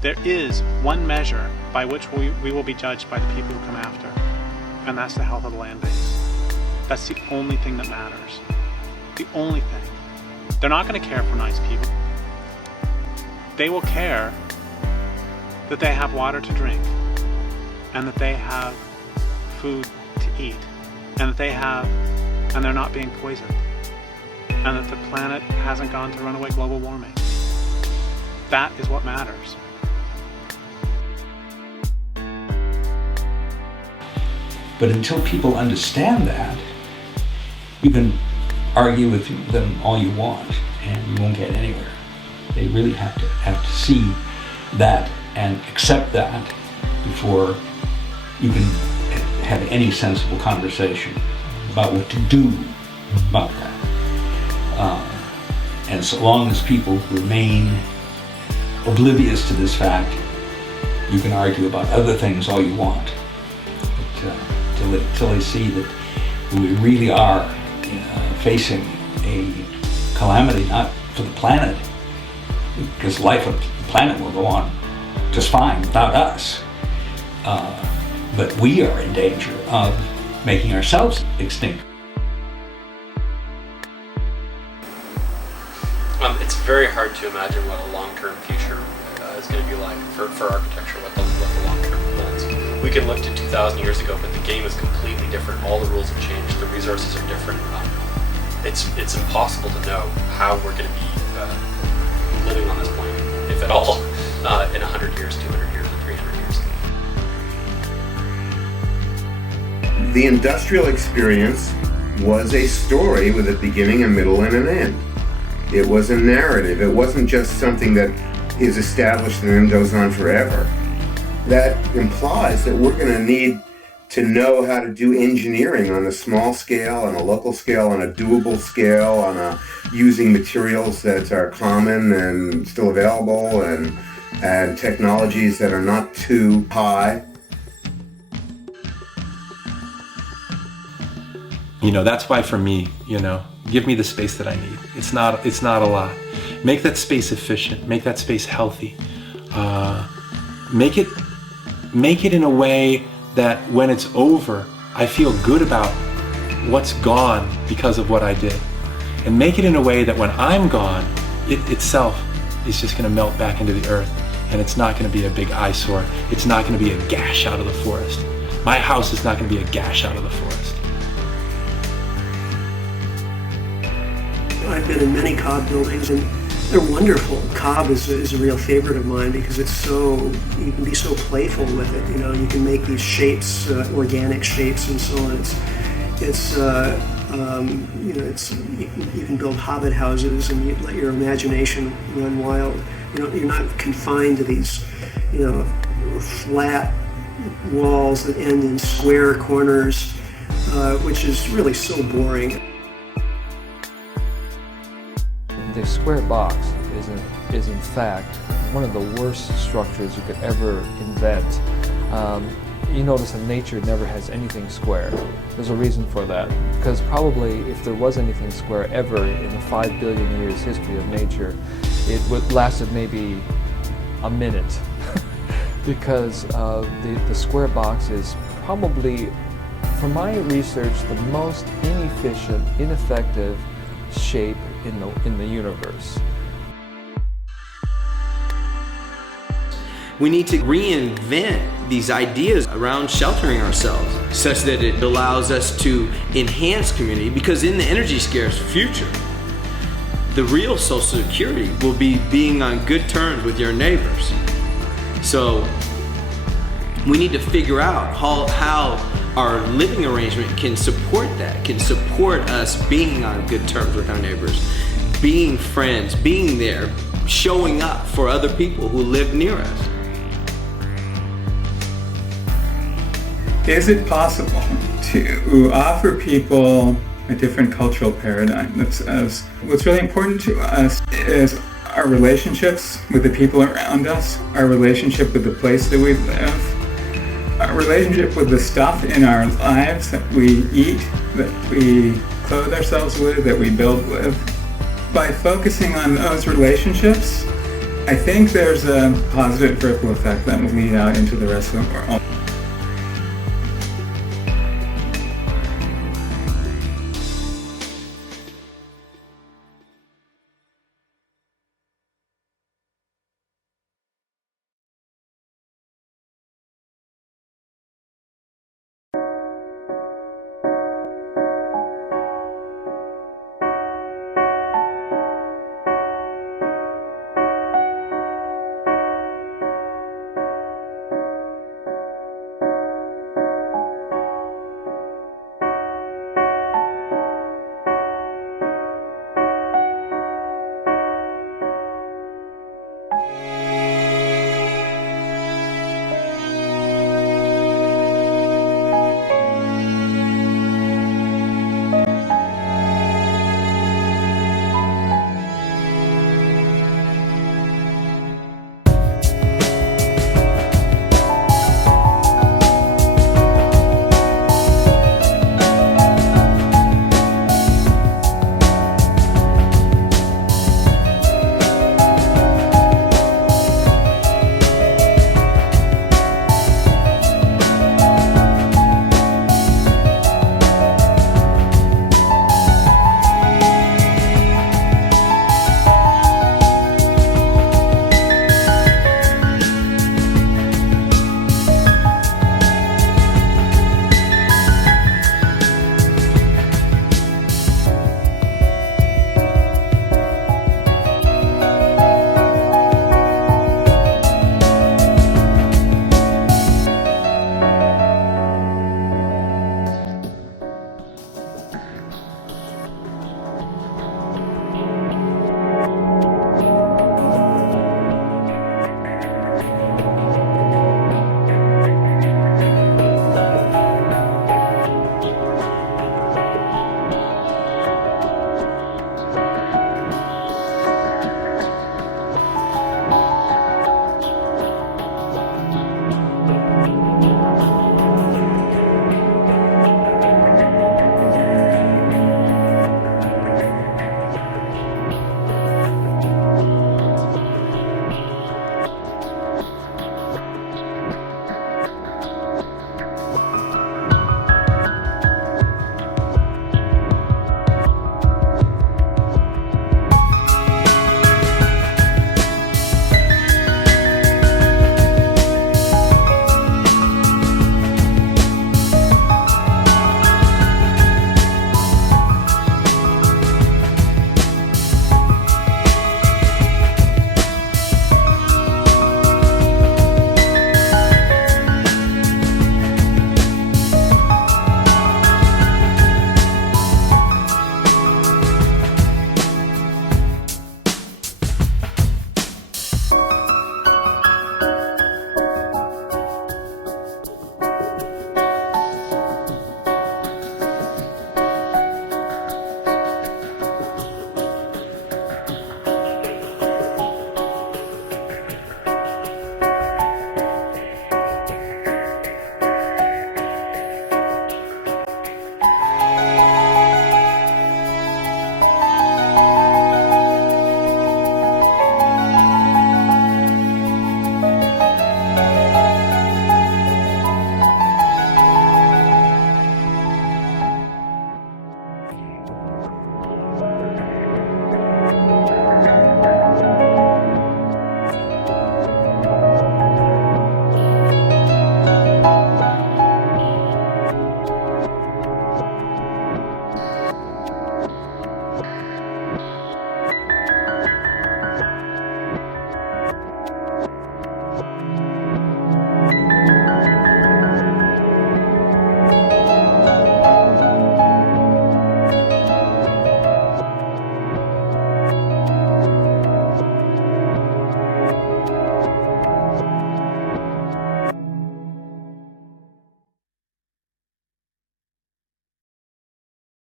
There is one measure by which we will be judged by the people who come after, and that's the health of the land base. That's the only thing that matters. The only thing. They're not going to care for nice people. They will care that they have water to drink, and that they have food to eat, and and they're not being poisoned, and that the planet hasn't gone to runaway global warming. That is what matters. But until people understand that, you can argue with them all you want, and you won't get anywhere. They really have to see that and accept that before you can have any sensible conversation about what to do about that. And so long as people remain oblivious to this fact, you can argue about other things all you want. But, till they see that we really are facing a calamity, not for the planet, because life on the planet will go on just fine without us. But we are in danger of making ourselves extinct. It's very hard to imagine what a long-term future is going to be like for architecture, what the long-term plans. We can look to 2,000 years ago, but the game is completely different. All the rules have changed. The resources are different. It's impossible to know how we're going to be living on this planet, if at all, in 100 years, 200 years, or 300 years. The industrial experience was a story with a beginning, a middle, and an end. It was a narrative. It wasn't just something that is established and then goes on forever. That implies that we're going to need to know how to do engineering on a small scale, on a local scale, on a doable scale, using materials that are common and still available, and technologies that are not too high. That's why for me, give me the space that I need. It's not a lot. Make that space efficient. Make that space healthy. Make it in a way that when it's over, I feel good about what's gone because of what I did. And make it in a way that when I'm gone, it itself is just going to melt back into the earth, and it's not going to be a big eyesore. It's not going to be a gash out of the forest. My house is not going to be a gash out of the forest. I've been in many cob buildings, and they're wonderful. Cob is a real favorite of mine because you can be so playful with it. You can make these shapes, organic shapes, and so on. You can build hobbit houses, and you let your imagination run wild. You're not confined to these, flat walls that end in square corners, which is really so boring. The square box is in fact one of the worst structures you could ever invent. You notice that nature never has anything square. There's a reason for that, because probably if there was anything square ever in the 5 billion years history of nature, it would lasted maybe a minute, because the square box is probably, from my research, the most inefficient, ineffective shape in the universe. We need to reinvent these ideas around sheltering ourselves such that it allows us to enhance community, because in the energy scarce future, the real social security will be being on good terms with your neighbors. So we need to figure out how our living arrangement can support that, can support us being on good terms with our neighbors, being friends, being there, showing up for other people who live near us. Is it possible to offer people a different cultural paradigm? What's really important to us is our relationships with the people around us, our relationship with the place that we live, our relationship with the stuff in our lives that we eat, that we clothe ourselves with, that we build with. By focusing on those relationships I think there's a positive ripple effect that will lead out into the rest of the world.